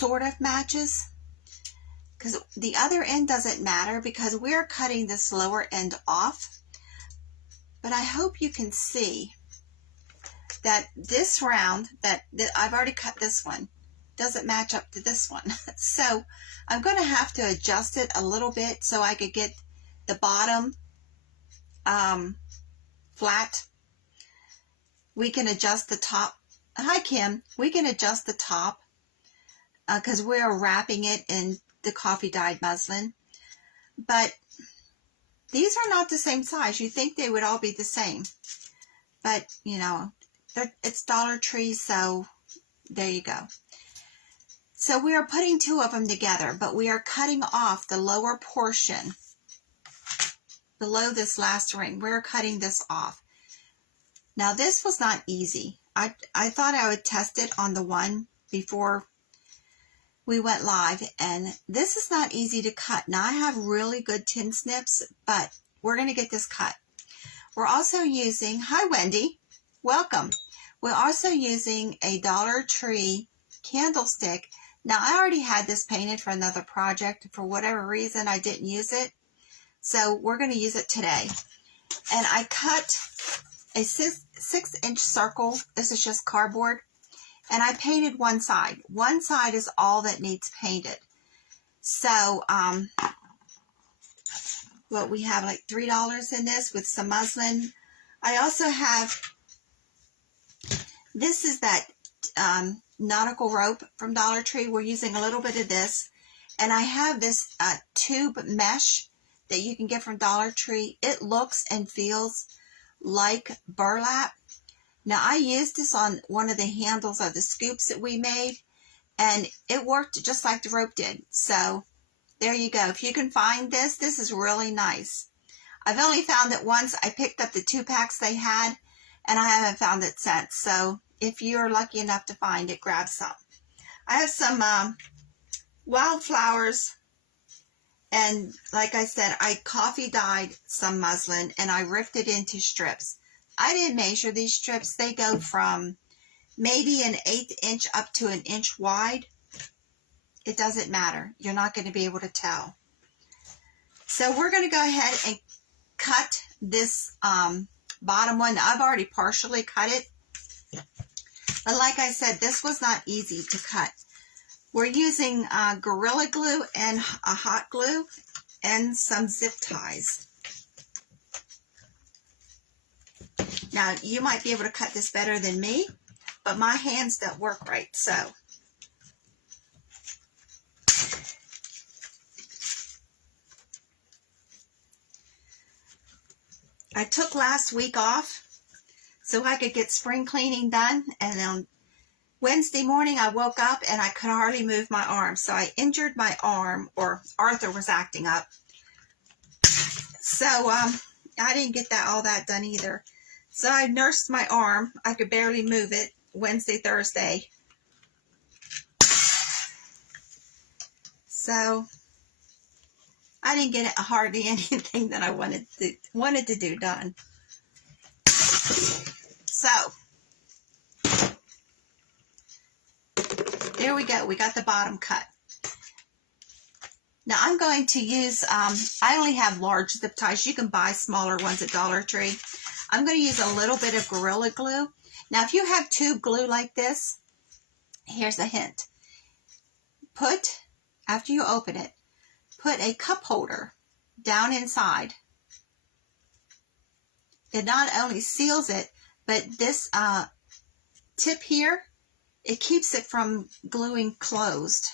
sort of matches, because the other end doesn't matter because we're cutting this lower end off. But I hope you can see that this round that I've already cut this one doesn't match up to this one. So I'm going to have to adjust it a little bit so I could get the bottom flat. We can adjust the top. Hi, Kim. We can adjust the top because we're wrapping it in the coffee dyed muslin. But these are not the same size. You think they would all be the same. But, you know, it's Dollar Tree, so there you go. So we are putting two of them together, but we are cutting off the lower portion below this last ring. We're cutting this off. Now, this was not easy. I thought I would test it on the one before we went live, and this is not easy to cut. Now, I have really good tin snips, but we're going to get this cut. We're also using, hi Wendy, welcome. We're also using a Dollar Tree candlestick. Now, I already had this painted for another project. For whatever reason, I didn't use it. So we're going to use it today. And I cut a 6-inch circle. This is just cardboard. And I painted one side. One side is all that needs painted. So, what we have like $3 in this with some muslin. I also have, this is that nautical rope from Dollar Tree. We're using a little bit of this. And I have this tube mesh that you can get from Dollar Tree. It looks and feels like burlap. Now, I used this on one of the handles of the scoops that we made, and it worked just like the rope did. So, there you go. If you can find this, this is really nice. I've only found it once. I picked up the 2 packs they had, and I haven't found it since. So, if you're lucky enough to find it, grab some. I have some wildflowers, and like I said, I coffee dyed some muslin, and I ripped it into strips. I didn't measure these strips. They go from maybe an 1/8 inch up to an inch wide. It doesn't matter. You're not going to be able to tell. So we're going to go ahead and cut this bottom one. I've already partially cut it. But like I said, this was not easy to cut. We're using Gorilla Glue and a hot glue and some zip ties. Now, you might be able to cut this better than me, but my hands don't work right, so. I took last week off so I could get spring cleaning done, and on Wednesday morning I woke up and I could hardly move my arm, so I injured my arm, or Arthur was acting up. So, I didn't get all that done either. So I nursed my arm. I could barely move it Wednesday, Thursday. So I didn't get hardly anything that I wanted to do done. So there we go. We got the bottom cut. Now I'm going to use, I only have large zip ties. You can buy smaller ones at Dollar Tree. I'm going to use a little bit of Gorilla Glue. Now, if you have tube glue like this, here's a hint. After you open it, put a cup holder down inside. It not only seals it, but this tip here, it keeps it from gluing closed.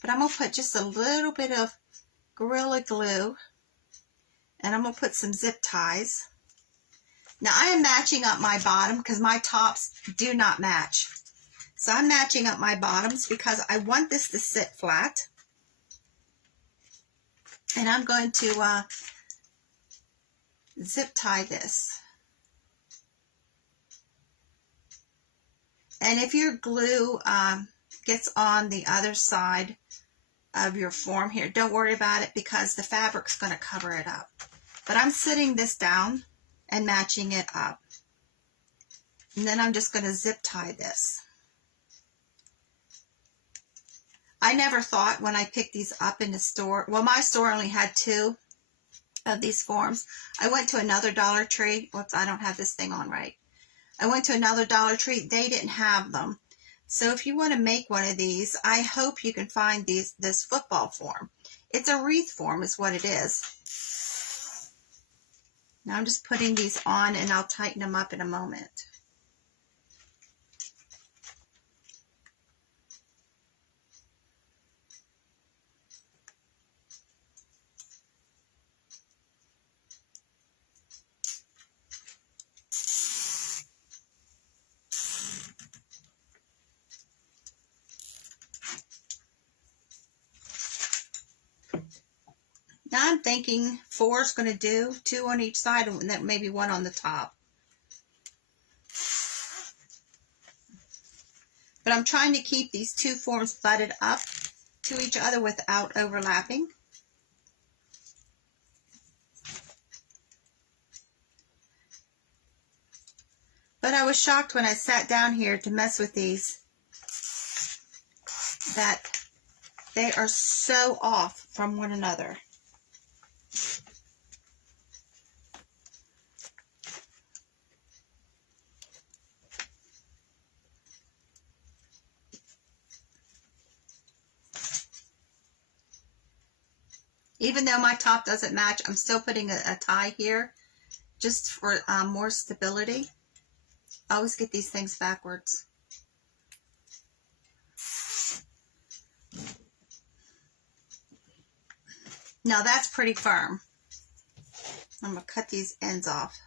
But I'm going to put just a little bit of Gorilla Glue. And I'm going to put some zip ties. Now, I am matching up my bottom because my tops do not match. So I'm matching up my bottoms because I want this to sit flat. And I'm going to zip tie this. And if your glue gets on the other side of your form here, don't worry about it because the fabric's going to cover it up. But I'm sitting this down and matching it up. And then I'm just going to zip tie this. I never thought when I picked these up in the store, well, my store only had 2 of these forms. I went to another Dollar Tree. Whoops, I don't have this thing on right. I went to another Dollar Tree. They didn't have them. So if you want to make one of these, I hope you can find this football form. It's a wreath form is what it is. Now I'm just putting these on and I'll tighten them up in a moment. Now I'm thinking 4 is going to do, 2 on each side and then maybe 1 on the top. But I'm trying to keep these 2 forms butted up to each other without overlapping. But I was shocked when I sat down here to mess with these that they are so off from one another. Even though my top doesn't match, I'm still putting a tie here just for more stability. I always get these things backwards. Now that's pretty firm. I'm going to cut these ends off.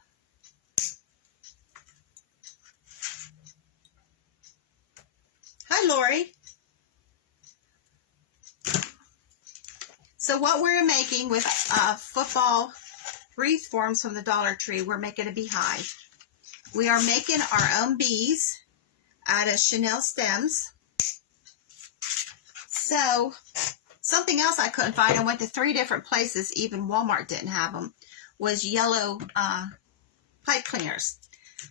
Hi, Lori. So what we're making with football wreath forms from the Dollar Tree, we're making a beehive. We are making our own bees out of chenille stems. So something else I couldn't find, I went to 3 different places, even Walmart didn't have them, was yellow pipe cleaners.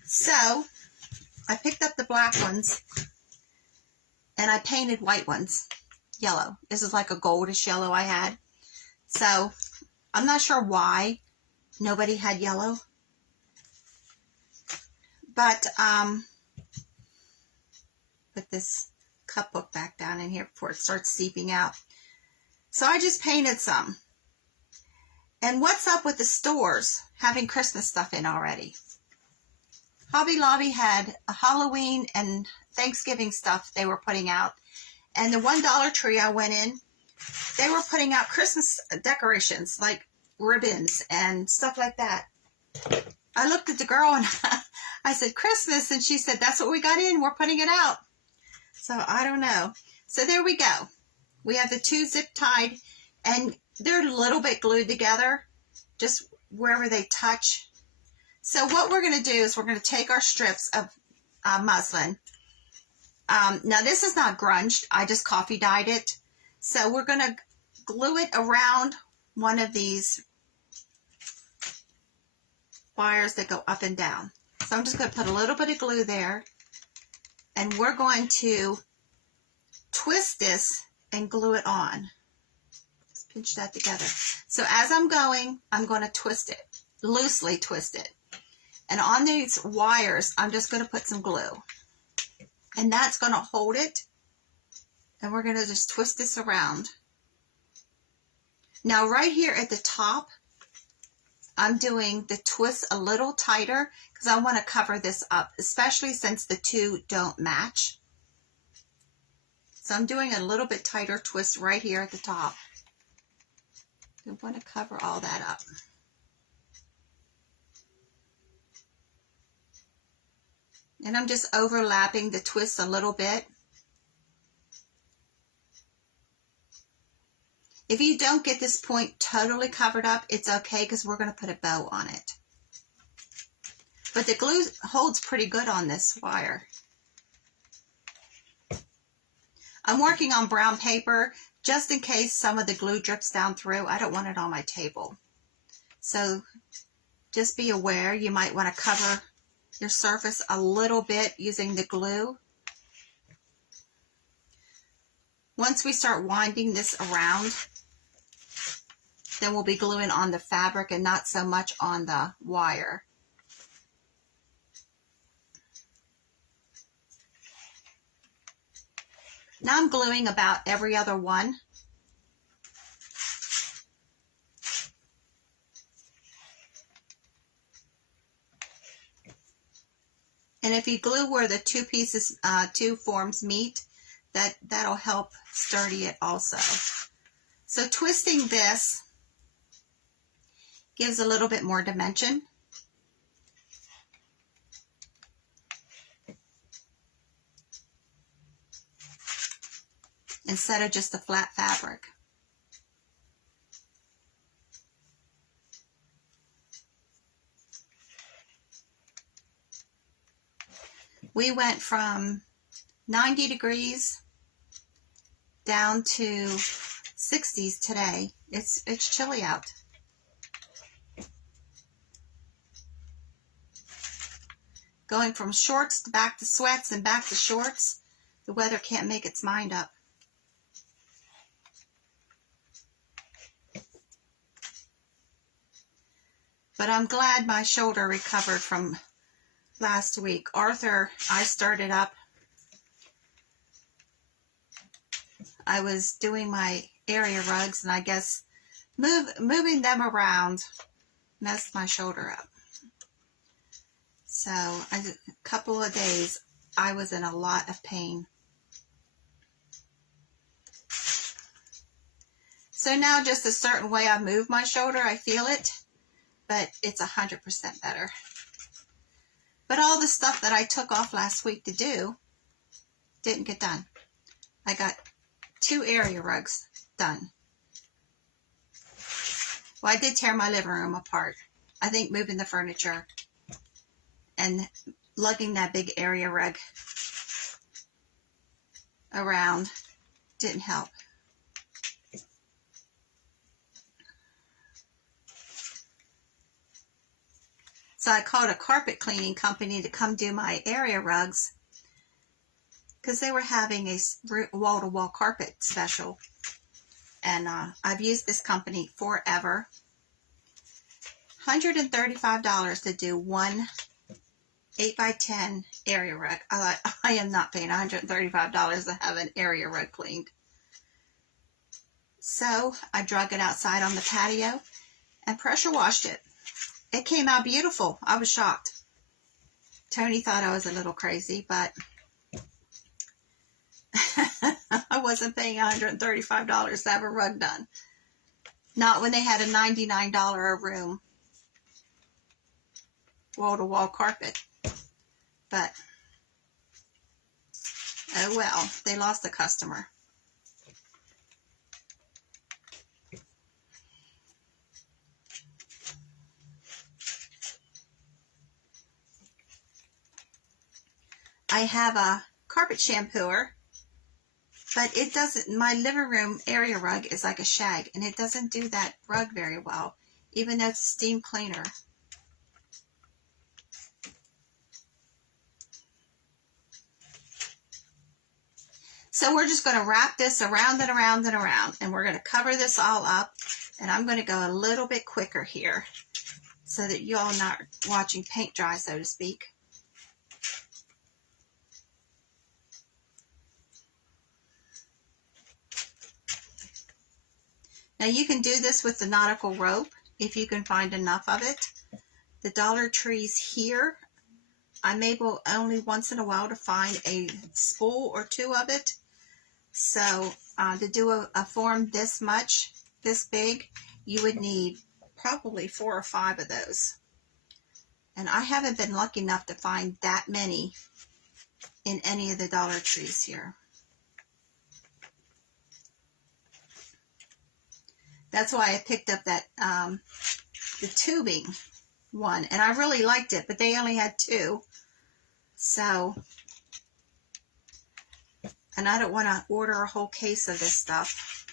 So I picked up the black ones and I painted white ones yellow. This is like a goldish yellow I had. So I'm not sure why nobody had yellow. But put this cup book back down in here before it starts seeping out. So I just painted some. And what's up with the stores having Christmas stuff in already? Hobby Lobby had a Halloween and Thanksgiving stuff they were putting out. And the one Dollar Tree I went in, they were putting out Christmas decorations like ribbons and stuff like that. I looked at the girl and I said, Christmas, and she said, that's what we got in. We're putting it out. So I don't know. So there we go. We have the 2 zip tied, and they're a little bit glued together, just wherever they touch. So what we're going to do is we're going to take our strips of muslin. Now this is not grunged. I just coffee dyed it. So we're going to glue it around one of these wires that go up and down. So I'm just going to put a little bit of glue there, and we're going to twist this and glue it on. Just pinch that together. So as I'm going to twist it, loosely twist it. And on these wires, I'm just going to put some glue. And that's going to hold it. And we're going to just twist this around. Now right here at the top, I'm doing the twist a little tighter because I want to cover this up, especially since the 2 don't match. So I'm doing a little bit tighter twist right here at the top. I want to cover all that up. And I'm just overlapping the twist a little bit. If you don't get this point totally covered up, it's okay because we're going to put a bow on it. But the glue holds pretty good on this wire. I'm working on brown paper just in case some of the glue drips down through. I don't want it on my table. So just be aware, you might want to cover your surface a little bit using the glue. Once we start winding this around, then we'll be gluing on the fabric and not so much on the wire. Now I'm gluing about every other one. And if you glue where the two forms meet, that'll help sturdy it also. So twisting this gives a little bit more dimension. Instead of just a flat fabric. We went from 90 degrees down to 60s today. It's chilly out. Going from shorts to back to sweats and back to shorts, the weather can't make its mind up. But I'm glad my shoulder recovered from last week. Arthur, I started up. I was doing my area rugs, and I guess moving them around messed my shoulder up. So a couple of days, I was in a lot of pain. So now just a certain way I move my shoulder, I feel it, but it's 100% better. But all the stuff that I took off last week to do didn't get done. I got 2 area rugs done. Well, I did tear my living room apart. I think moving the furniture and lugging that big area rug around didn't help. So I called a carpet cleaning company to come do my area rugs because they were having a wall-to-wall carpet special. And I've used this company forever. $135 to do one 8x10 area rug. I am not paying $135 to have an area rug cleaned. So I drug it outside on the patio and pressure washed it. It came out beautiful. I was shocked. Tony thought I was a little crazy, but I wasn't paying $135 to have a rug done. Not when they had a $99 a room wall-to-wall carpet. But, oh well, they lost a customer. I have a carpet shampooer, but it doesn't, my living room area rug is like a shag, and it doesn't do that rug very well, even though it's a steam cleaner. So we're just going to wrap this around and around and around, and we're going to cover this all up, and I'm going to go a little bit quicker here so that you all are not watching paint dry, so to speak. Now you can do this with the nautical rope if you can find enough of it. The Dollar Trees here, I'm able only once in a while to find a spool or 2 of it. So to do a form this much, this big, you would need probably 4 or 5 of those. And I haven't been lucky enough to find that many in any of the Dollar Trees here. That's why I picked up that the tubing one, and I really liked it, but they only had 2. So, and I don't want to order a whole case of this stuff.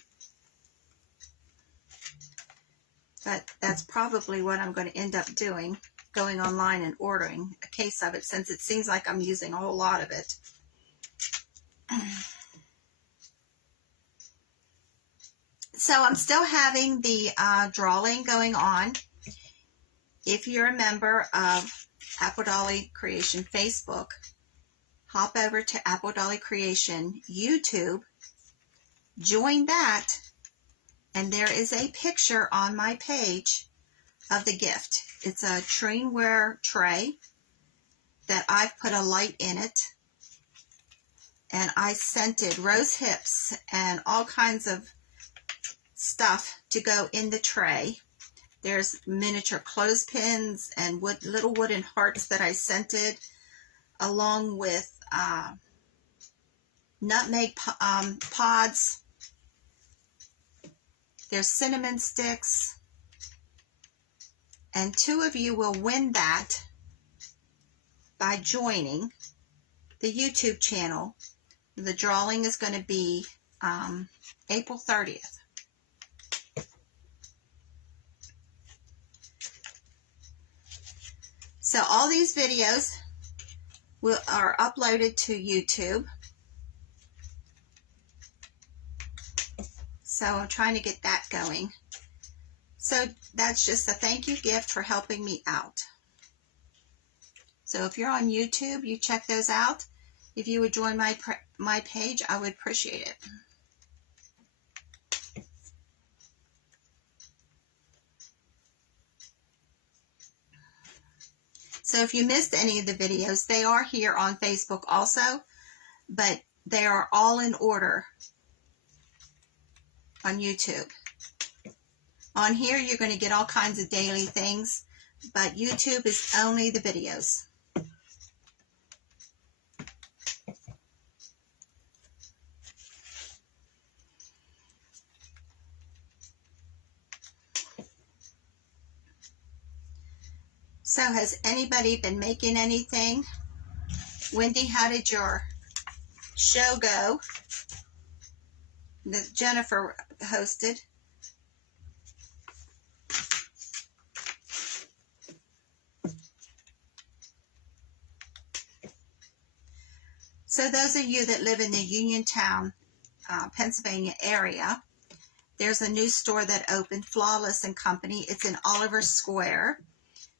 But that's probably what I'm going to end up doing, going online and ordering a case of it, since it seems like I'm using a whole lot of it. So I'm still having the drawing going on. If you're a member of Apple Dolly Creation Facebook, hop over to Apple Dolly Creation YouTube, join that, and there is a picture on my page of the gift. It's a Trineware tray that I've put a light in it, and I scented rose hips and all kinds of stuff to go in the tray. There's miniature clothespins and little wooden hearts that I scented, along with nutmeg pods. There's cinnamon sticks, and 2 of you will win that by joining the YouTube channel. The drawing is going to be April 30th. So all these videos are uploaded to YouTube. So I'm trying to get that going. So that's just a thank you gift for helping me out. So if you're on YouTube, you check those out. If you would join my page, I would appreciate it. So if you missed any of the videos, they are here on Facebook also, but they are all in order on YouTube. On here, you're going to get all kinds of daily things, but YouTube is only the videos. So has anybody been making anything? Wendy, how did your show go that Jennifer hosted? So those of you that live in the Uniontown, Pennsylvania area, there's a new store that opened, Flawless and Company. It's in Oliver Square.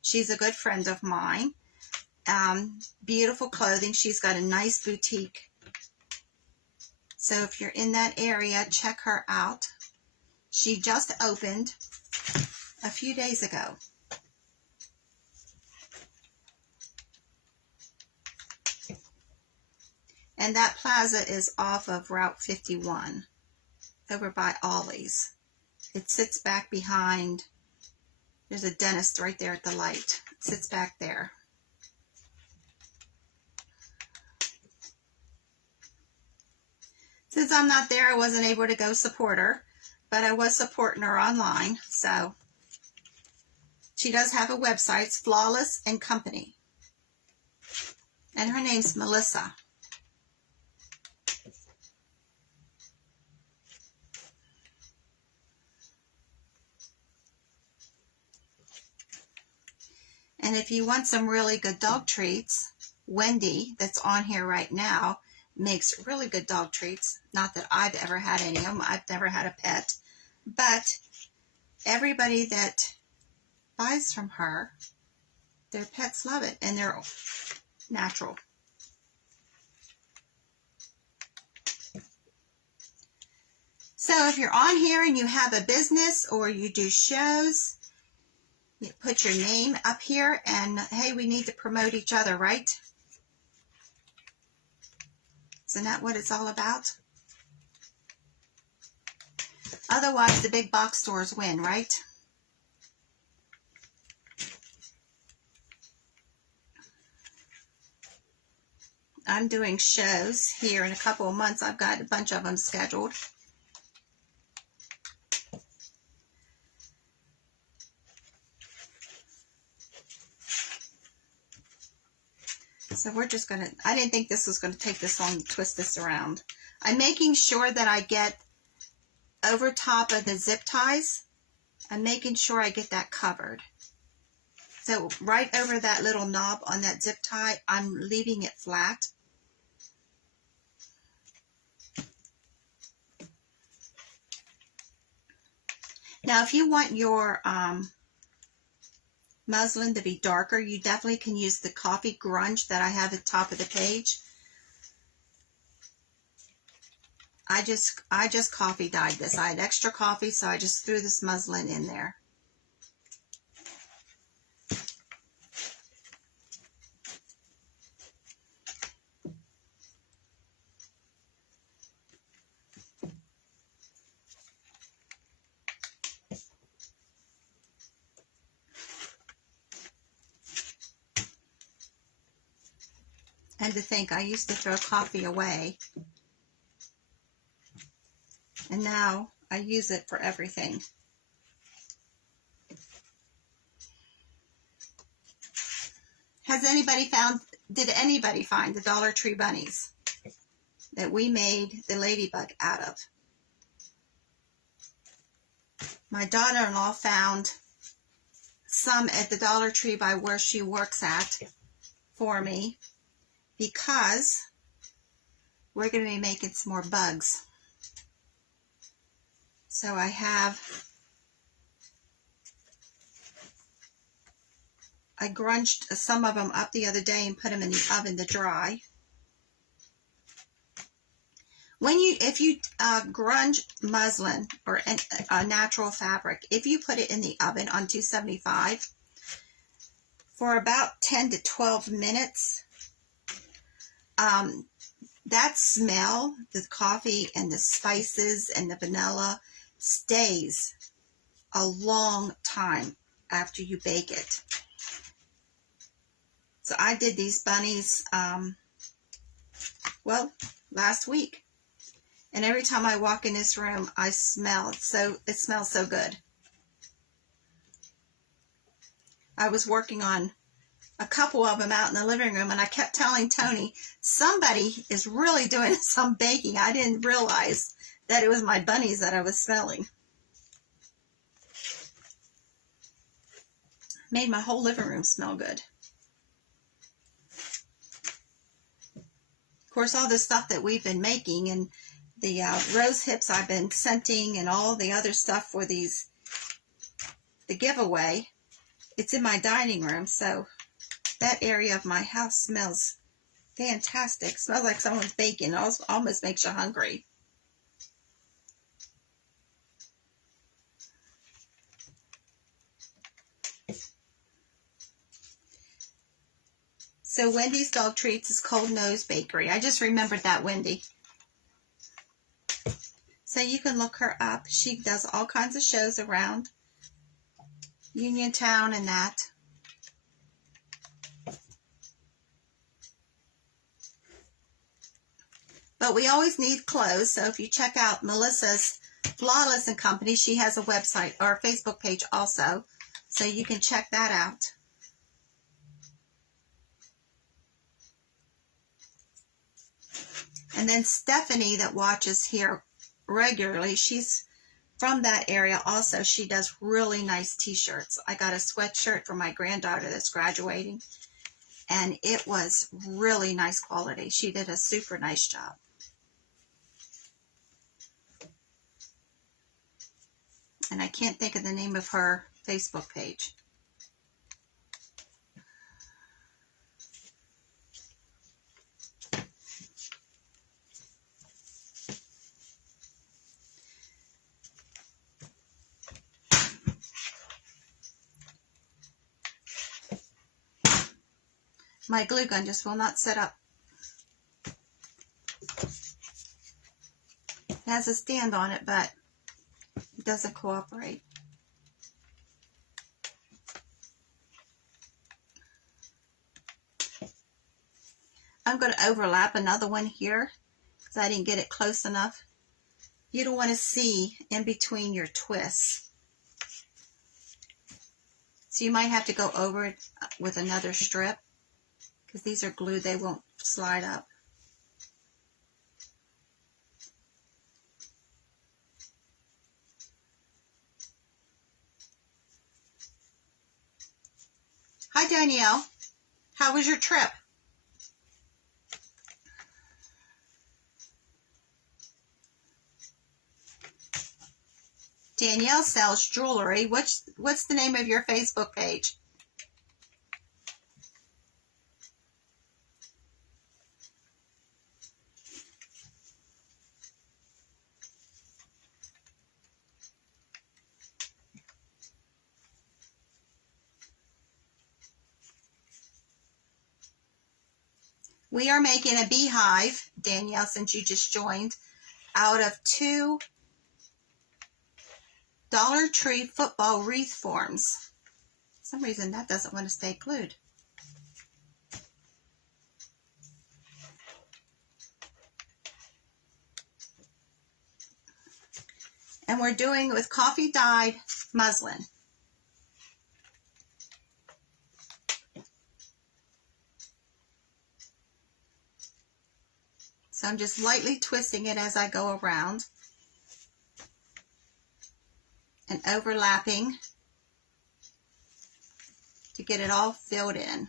She's a good friend of mine. Beautiful clothing. She's got a nice boutique. So if you're in that area, check her out. She just opened a few days ago. And that plaza is off of Route 51, over by Ollie's. It sits back behind, there's a dentist right there at the light. It sits back there. Since I'm not there, I wasn't able to go support her, but I was supporting her online. So she does have a website, it's Flawless and Company. And her name's Melissa. And if you want some really good dog treats, Wendy, that's on here right now, makes really good dog treats. Not that I've ever had any of them. I've never had a pet. But everybody that buys from her, their pets love it. And they're natural. So if you're on here and you have a business or you do shows, you put your name up here, and hey, we need to promote each other, right? Isn't that what it's all about? Otherwise, the big box stores win, right? I'm doing shows here in a couple of months. I've got a bunch of them scheduled. So we're just going to, I didn't think this was going to take this long to twist this around. I'm making sure that I get over top of the zip ties. I'm making sure I get that covered. So right over that little knob on that zip tie, I'm leaving it flat. Now, if you want your muslin to be darker, you definitely can use the coffee grunge that I have at the top of the page. I just coffee dyed this. I had extra coffee, so I just threw this muslin in there. And to think, I used to throw coffee away, and now I use it for everything. Did anybody find the Dollar Tree bunnies that we made the ladybug out of? My daughter-in-law found some at the Dollar Tree by where she works at for me, because we're going to be making some more bugs. So I grunged some of them up the other day and put them in the oven to dry. If you grunge muslin or a natural fabric, if you put it in the oven on 275 for about 10 to 12 minutes, that smell, the coffee and the spices and the vanilla, stays a long time after you bake it. So I did these bunnies, last week. And every time I walk in this room, I smell it. It smells so good. I was working on a couple of them out in the living room, and I kept telling Tony, somebody is really doing some baking. I didn't realize that it was my bunnies that I was smelling. Made my whole living room smell good. Of course, all the stuff that we've been making and the rose hips I've been scenting and all the other stuff for the giveaway, it's in my dining room, so that area of my house smells fantastic. It smells like someone's baking. It almost makes you hungry. So Wendy's Dog Treats is Cold Nose Bakery. I just remembered that, Wendy. So you can look her up. She does all kinds of shows around Uniontown and that. But we always need clothes, so if you check out Melissa's Flawless and Company, she has a website or a Facebook page also, so you can check that out. And then Stephanie, that watches here regularly, she's from that area also. She does really nice t-shirts. I got a sweatshirt for my granddaughter that's graduating, and it was really nice quality. She did a super nice job. And I can't think of the name of her Facebook page. My glue gun just will not set up. It has a stand on it, but it doesn't cooperate. I'm going to overlap another one here because I didn't get it close enough. You don't want to see in between your twists. So you might have to go over it with another strip because these are glued, they won't slide up. Hi Danielle, how was your trip? Danielle sells jewelry. What's the name of your Facebook page? We are making a beehive, Danielle, since you just joined, out of 2 Dollar Tree football wreath forms. For some reason that doesn't want to stay glued. And we're doing it with coffee dyed muslin. So I'm just lightly twisting it as I go around and overlapping to get it all filled in.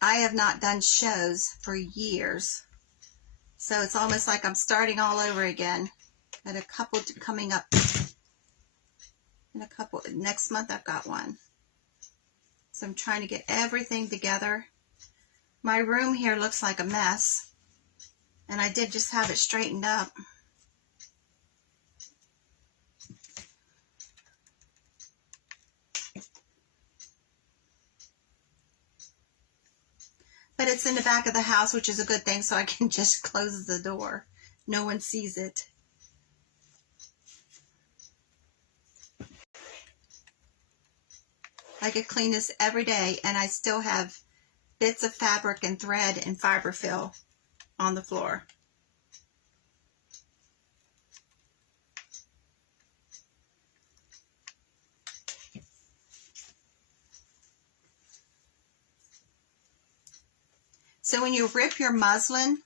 I have not done shows for years, so it's almost like I'm starting all over again. Got a couple coming up in a couple. Next month I've got one. So I'm trying to get everything together. My room here looks like a mess, and I did just have it straightened up. But it's in the back of the house, which is a good thing, so I can just close the door. No one sees it. I could clean this every day, and I still have bits of fabric and thread and fiberfill on the floor. So when you rip your muslin,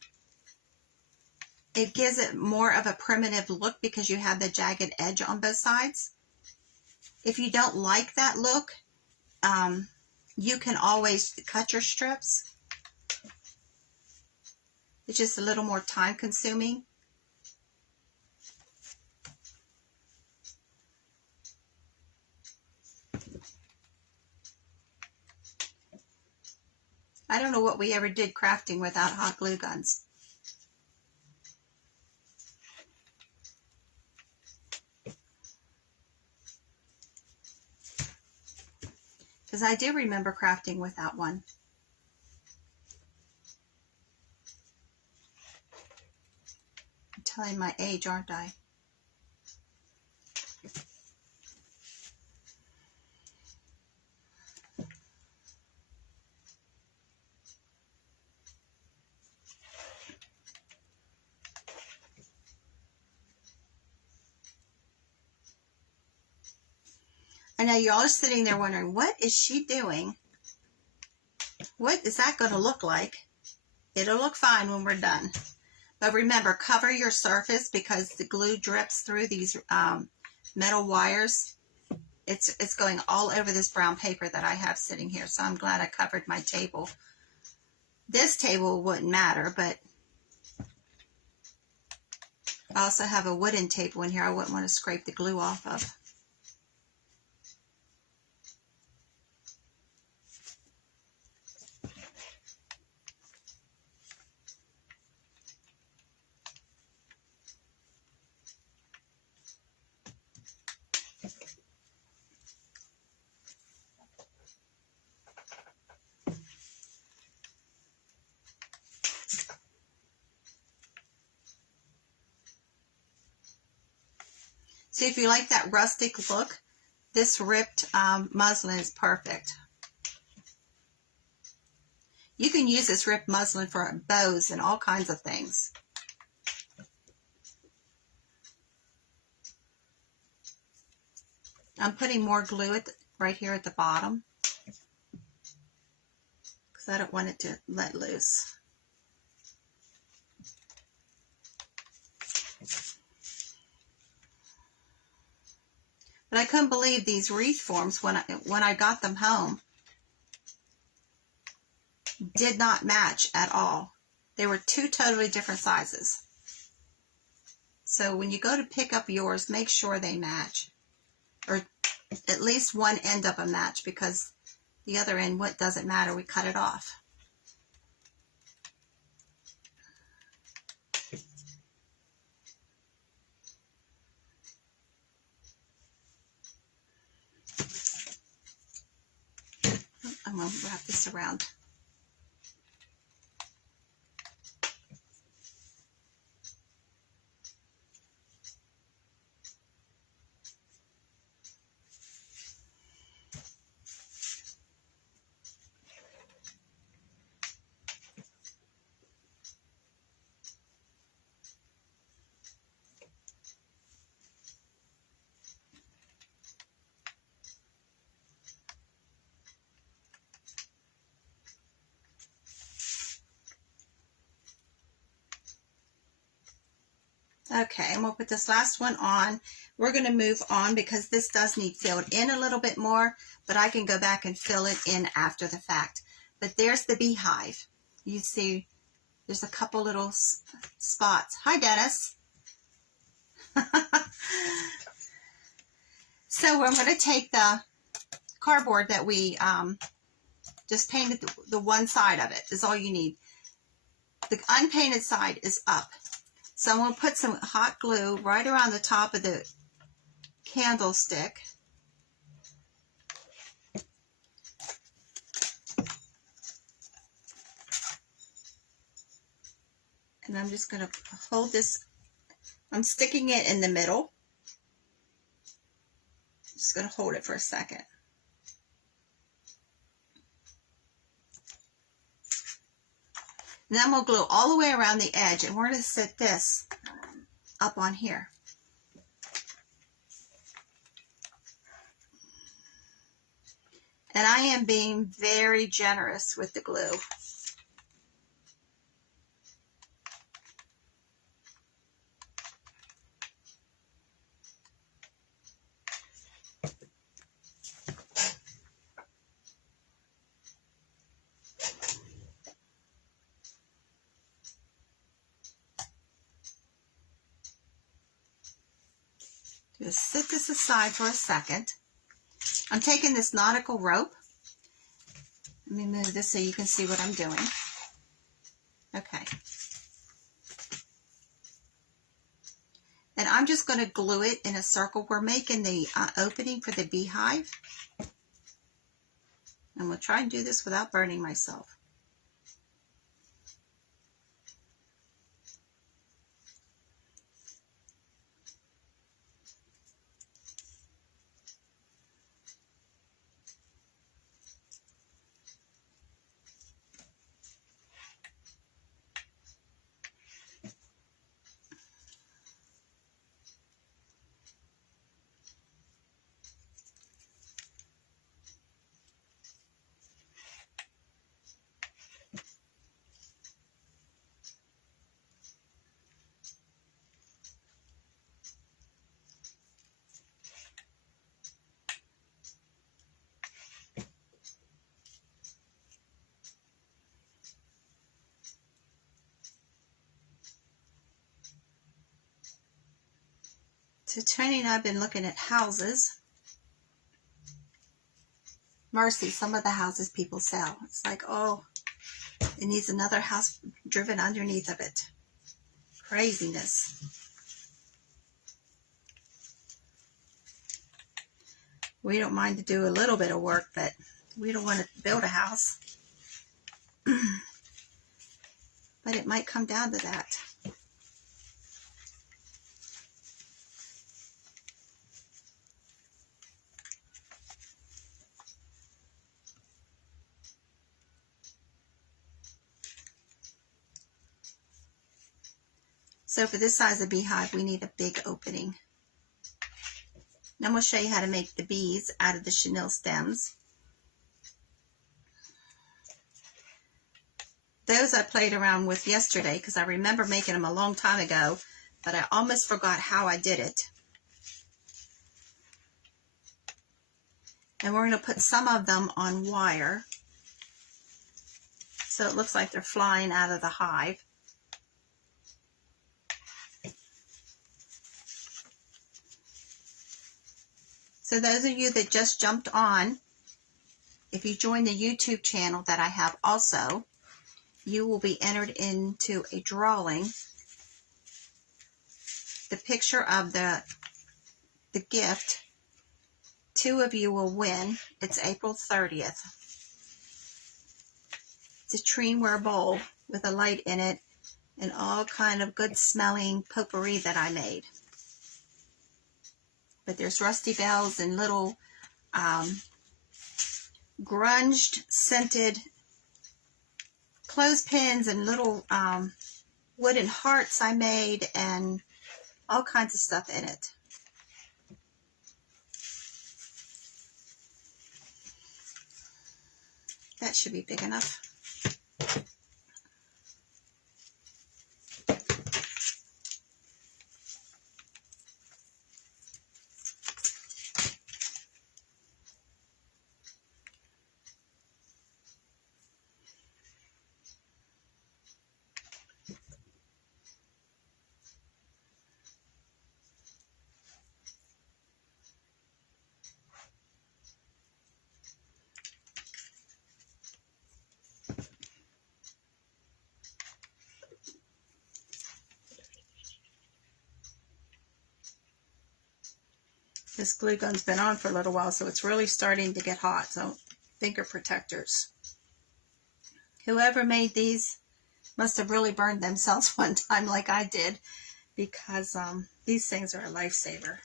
it gives it more of a primitive look because you have the jagged edge on both sides. If you don't like that look, you can always cut your strips. It's just a little more time consuming. I don't know what we ever did crafting without hot glue guns. Because I do remember crafting without one. I'm telling my age, aren't I? I know y'all are sitting there wondering, what is she doing? What is that going to look like? It'll look fine when we're done. But remember, cover your surface because the glue drips through these metal wires. It's going all over this brown paper that I have sitting here, so I'm glad I covered my table. This table wouldn't matter, but I also have a wooden table in here I wouldn't want to scrape the glue off of. So if you like that rustic look, this ripped muslin is perfect. You can use this ripped muslin for bows and all kinds of things. I'm putting more glue right here at the bottom because I don't want it to let loose. But I couldn't believe these wreath forms when I got them home did not match at all. They were two totally different sizes. So when you go to pick up yours, make sure they match. Or at least one end of a match, because the other end, what doesn't matter, we cut it off. I'm going to wrap this around. Okay, I'm going to put this last one on. We're going to move on because this does need filled in a little bit more, but I can go back and fill it in after the fact. But there's the beehive. You see there's a couple little spots. Hi, Dennis. So I'm going to take the cardboard that we just painted the one side of it. Is all you need. The unpainted side is up. So I'm going to put some hot glue right around the top of the candlestick. And I'm just going to hold this. I'm sticking it in the middle. Just going to hold it for a second. And then we'll glue all the way around the edge, and we're going to sit this up on here. And I am being very generous with the glue. Just sit this aside for a second. I'm taking this nautical rope. Let me move this so you can see what I'm doing. Okay. And I'm just going to glue it in a circle. We're making the opening for the beehive. And we'll try and do this without burning myself. So Tony and I have been looking at houses. Mercy, some of the houses people sell. It's like, oh, it needs another house driven underneath of it. Craziness. We don't mind to do a little bit of work, but we don't want to build a house. But it might come down to that. So for this size of beehive, we need a big opening. Now I'm going to show you how to make the bees out of the chenille stems. Those I played around with yesterday because I remember making them a long time ago, but I almost forgot how I did it. And we're going to put some of them on wire, so it looks like they're flying out of the hive. So those of you that just jumped on, if you join the YouTube channel that I have also, you will be entered into a drawing. The picture of the gift, 2 of you will win. It's April 30th. It's a Treenware bowl with a light in it and all kind of good smelling potpourri that I made. But there's rusty bells and little grunged scented clothespins and little wooden hearts I made and all kinds of stuff in it. That should be big enough. This glue gun's been on for a little while, so it's really starting to get hot. So, finger protectors. Whoever made these must have really burned themselves one time like I did, because these things are a lifesaver.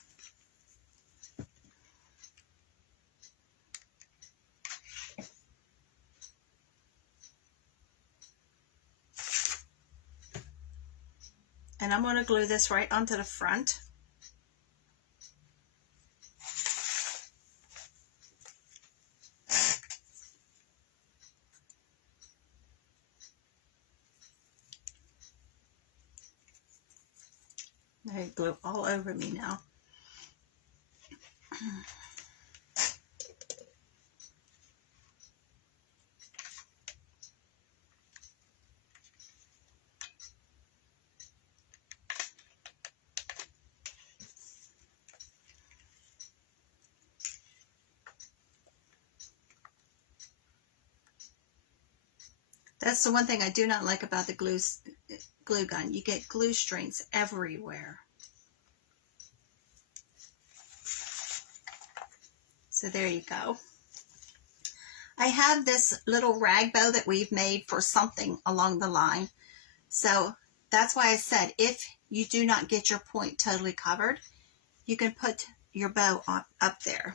And I'm going to glue this right onto the front. There's glue all over me now. That's the one thing I do not like about the glue gun. You get glue strings everywhere. So there you go. I have this little rag bow that we've made for something along the line. So that's why I said if you do not get your point totally covered, you can put your bow up there.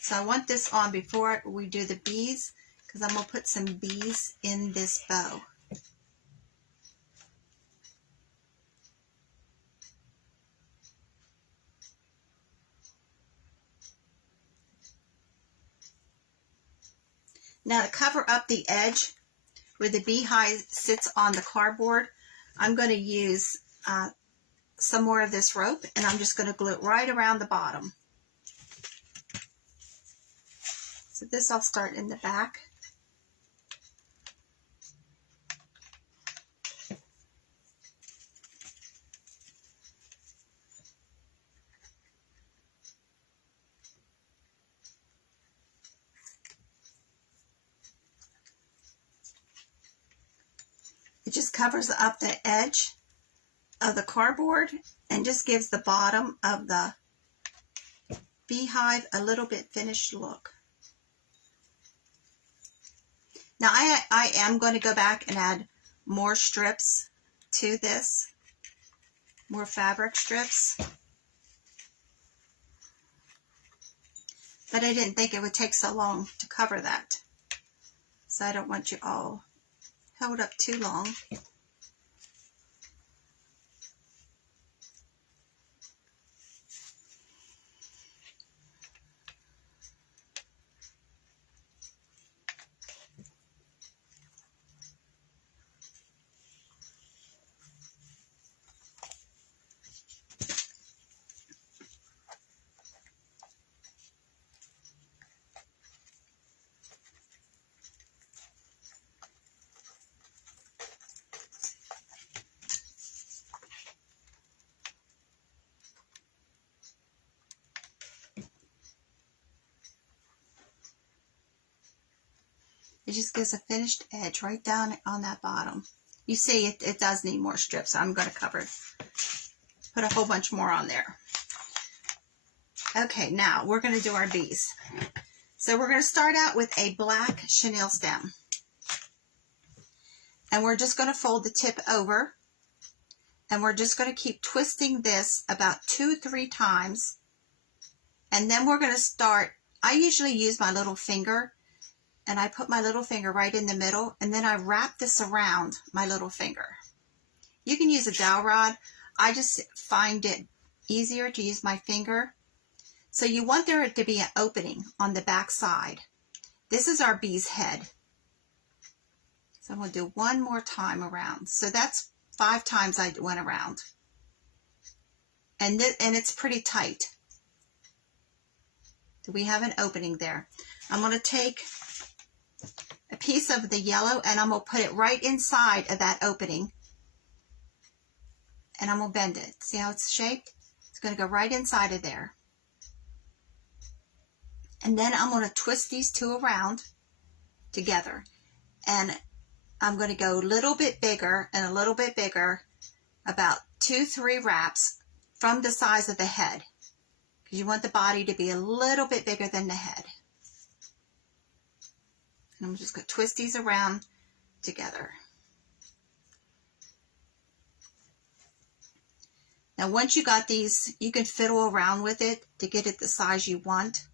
So I want this on before we do the bees, because I'm going to put some bees in this bow. Now to cover up the edge where the beehive sits on the cardboard, I'm going to use some more of this rope, and I'm just going to glue it right around the bottom. So this I'll start in the back. It just covers up the edge of the cardboard and just gives the bottom of the beehive a little bit finished look. Now I am going to go back and add more strips to this, more fabric strips. But I didn't think it would take so long to cover that. So I don't want you all held up too long. just gives a finished edge right down on that bottom. You see, it does need more strips, so I'm going to cover it. Put a whole bunch more on there. Okay, now we're going to do our bees. So we're going to start out with a black chenille stem. And we're just going to fold the tip over. And we're just going to keep twisting this about 2-3 times. And then we're going to start, I usually use my little finger. And I put my little finger right in the middle. And then I wrap this around my little finger. You can use a dowel rod. I just find it easier to use my finger. So you want there to be an opening on the back side. This is our bee's head. So I'm going to do one more time around. So that's 5 times I went around. And it's pretty tight. So we have an opening there. I'm going to take a piece of the yellow and I'm going to put it right inside of that opening. And I'm going to bend it. See how it's shaped? It's going to go right inside of there. And then I'm going to twist these two around together. And I'm going to go a little bit bigger and a little bit bigger, about 2-3 wraps from the size of the head. Because you want the body to be a little bit bigger than the head. And I'm just going to twist these around together. Now once you got these, you can fiddle around with it to get it the size you want.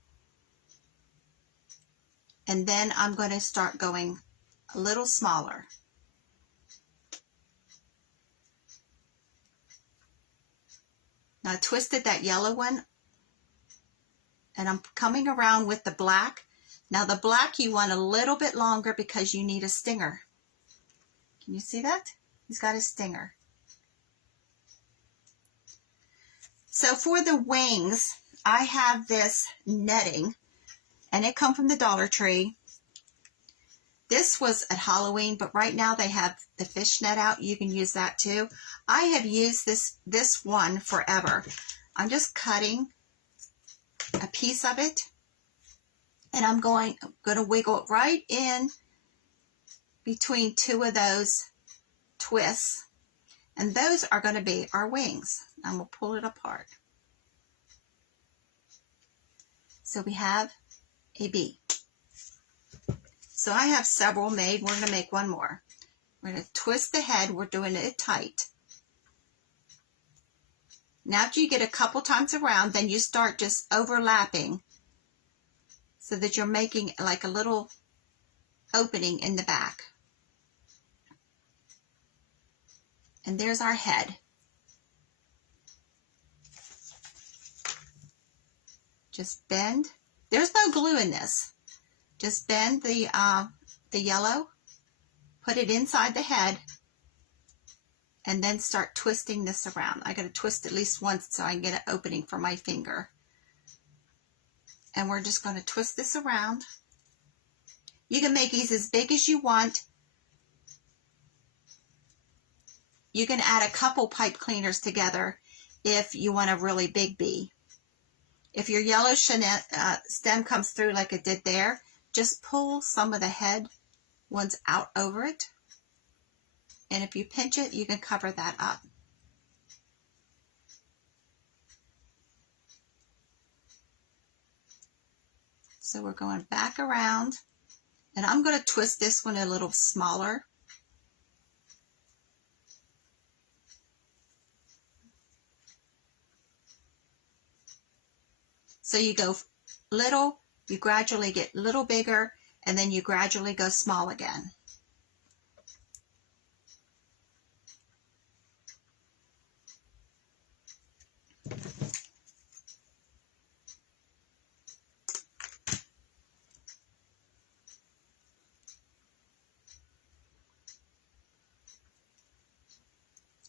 And then I'm going to start going a little smaller. Now I twisted that yellow one. And I'm coming around with the black. Now the black you want a little bit longer because you need a stinger. Can you see that? He's got a stinger. So for the wings, I have this netting. And it comes from the Dollar Tree. This was at Halloween, but right now they have the fishnet out. You can use that too. I have used this one forever. I'm just cutting a piece of it. And I'm going to wiggle it right in between 2 of those twists. And those are going to be our wings. I'm going to pull it apart. So we have a bee. So I have several made. We're going to make one more. We're going to twist the head. We're doing it tight. Now after you get a couple times around, then you start just overlapping so that you're making like a little opening in the back. And there's our head. Just bend. There's no glue in this. Just bend the yellow, put it inside the head, and then start twisting this around. I got to twist at least once so I can get an opening for my finger. And we're just going to twist this around. You can make these as big as you want. You can add a couple pipe cleaners together if you want a really big bee. If your yellow stem comes through like it did there, just pull some of the head ones out over it. And if you pinch it, you can cover that up. So we're going back around. And I'm going to twist this one a little smaller. So you go little, you gradually get a little bigger, and then you gradually go small again.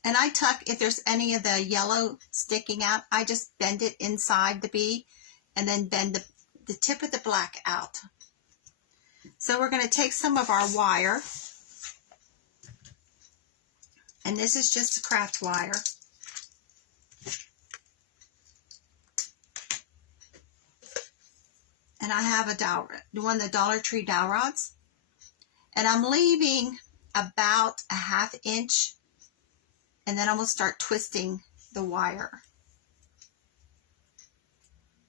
And I tuck, if there's any of the yellow sticking out, I just bend it inside the bee and then bend the tip of the black out. So we're going to take some of our wire, and this is just a craft wire. And I have one of the Dollar Tree dowel rods. And I'm leaving about a 1/2 inch, and then I'm going to start twisting the wire.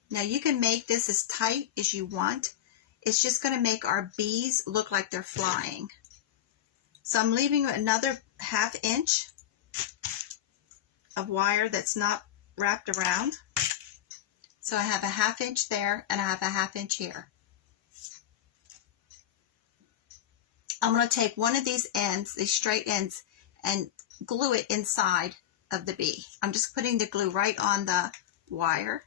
Now you can make this as tight as you want. It's just going to make our bees look like they're flying. So I'm leaving another 1/2 inch of wire that's not wrapped around. So I have a 1/2 inch there, and I have a 1/2 inch here. I'm going to take one of these ends, these straight ends, and glue it inside of the bee. I'm just putting the glue right on the wire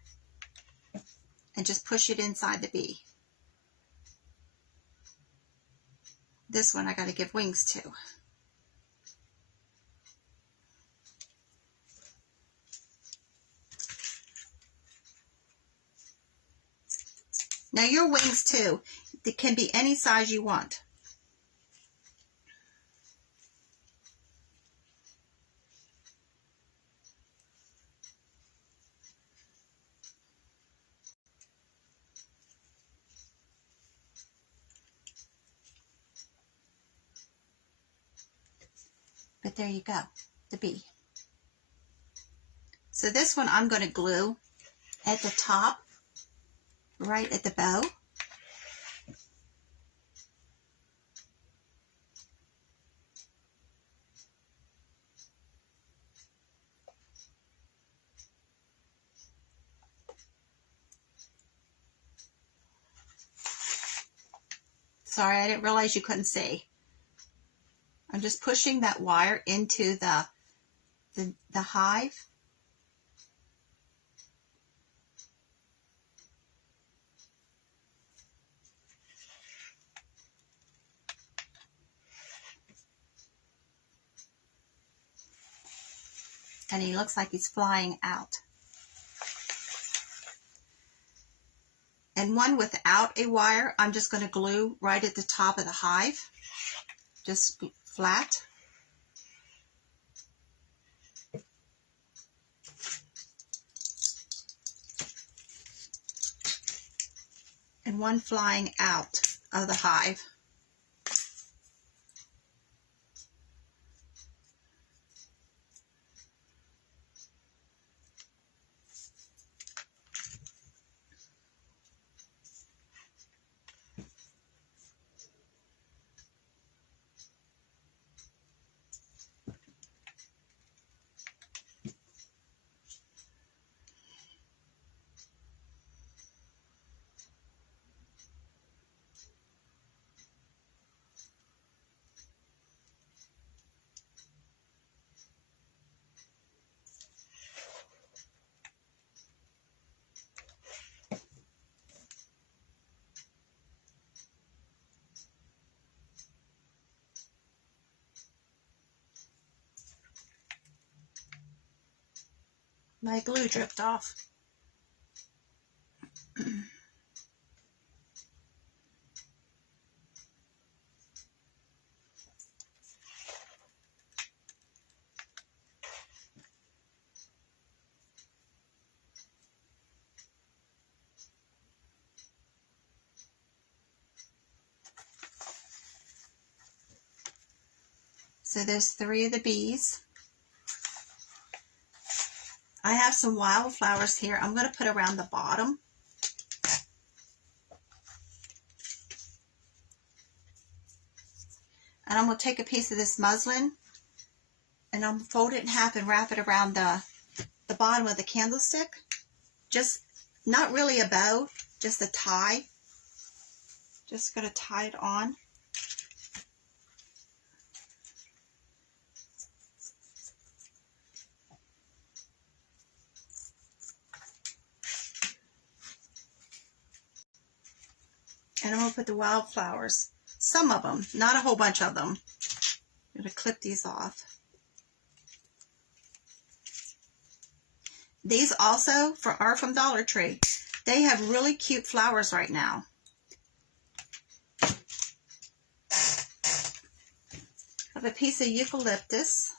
and just push it inside the bee. This one I got to give wings to. Now your wings too, they can be any size you want. But there you go, the bee. So this one I'm going to glue at the top, right at the bow. Sorry, I didn't realize you couldn't see. I'm just pushing that wire into the hive. And he looks like he's flying out. And one without a wire, I'm just going to glue right at the top of the hive, just flat. And one flying out of the hive. My glue dripped off. So there's 3 of the bees. I have some wildflowers here I'm going to put around the bottom. And I'm going to take a piece of this muslin and I'm going to fold it in half and wrap it around the bottom of the candlestick. Just not really a bow, just a tie. Just going to tie it on. And I'm going to put the wildflowers, some of them, not a whole bunch of them. I'm going to clip these off. These also are from Dollar Tree. They have really cute flowers right now. I have a piece of eucalyptus.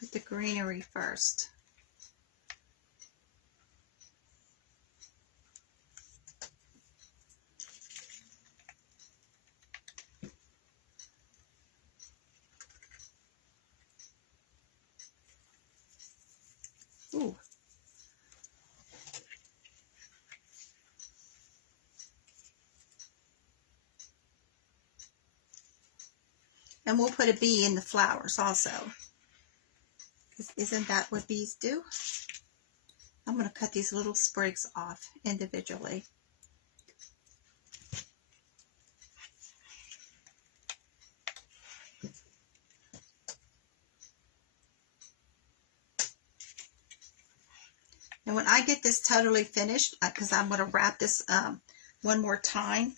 Put the greenery first. And we'll put a bee in the flowers also. Isn't that what bees do? I'm going to cut these little sprigs off individually. And when I get this totally finished, because I'm going to wrap this one more time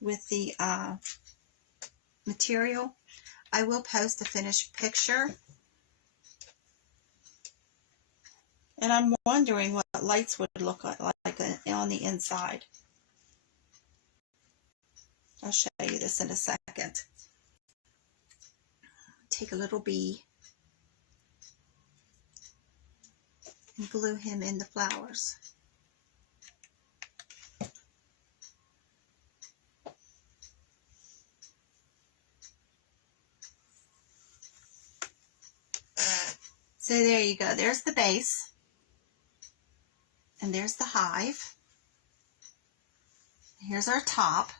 with the material, I will post a finished picture. And I'm wondering what lights would look like on the inside. I'll show you this in a second. Take a little bee and glue him in the flowers. So there you go. There's the base. And there's the hive. Here's our top.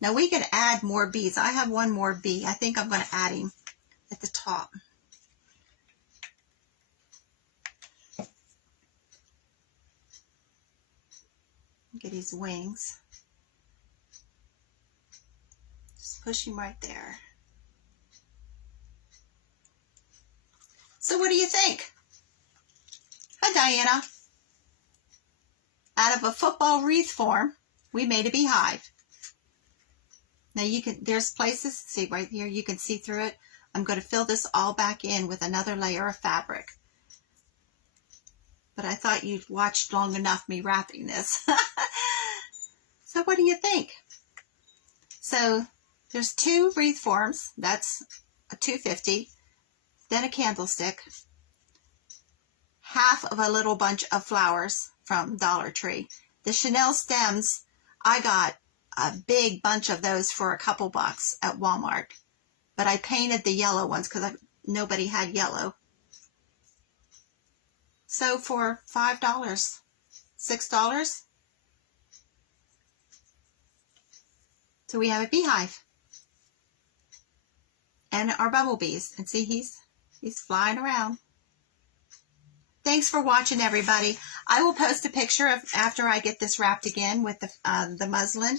Now we can add more bees. I have one more bee. I think I'm going to add him at the top. Get his wings. Just push him right there. So what do you think? Hi, Diana. Out of a football wreath form, we made a beehive. Now you can, there's places, see right here, you can see through it. I'm going to fill this all back in with another layer of fabric. But I thought you'd watched long enough me wrapping this. So what do you think? So there's 2 wreath forms. That's a $2.50. Then a candlestick. Half of a little bunch of flowers from Dollar Tree. The Chanel stems, I got a big bunch of those for a couple bucks at Walmart. But I painted the yellow ones because nobody had yellow. So for $5, $6, so we have a beehive. And our bumblebees. And see, he's flying around. Thanks for watching, everybody. I will post a picture of after I get this wrapped again with the muslin.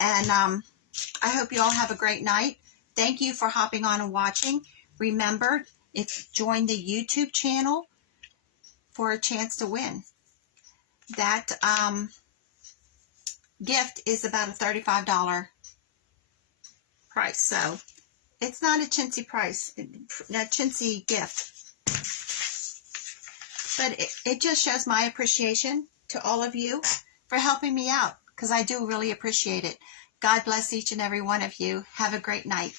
And I hope you all have a great night. Thank you for hopping on and watching. Remember, join the YouTube channel for a chance to win. That gift is about a $35 price. So it's not a chintzy price, a chintzy gift. But it just shows my appreciation to all of you for helping me out, because I do really appreciate it. God bless each and every one of you. Have a great night.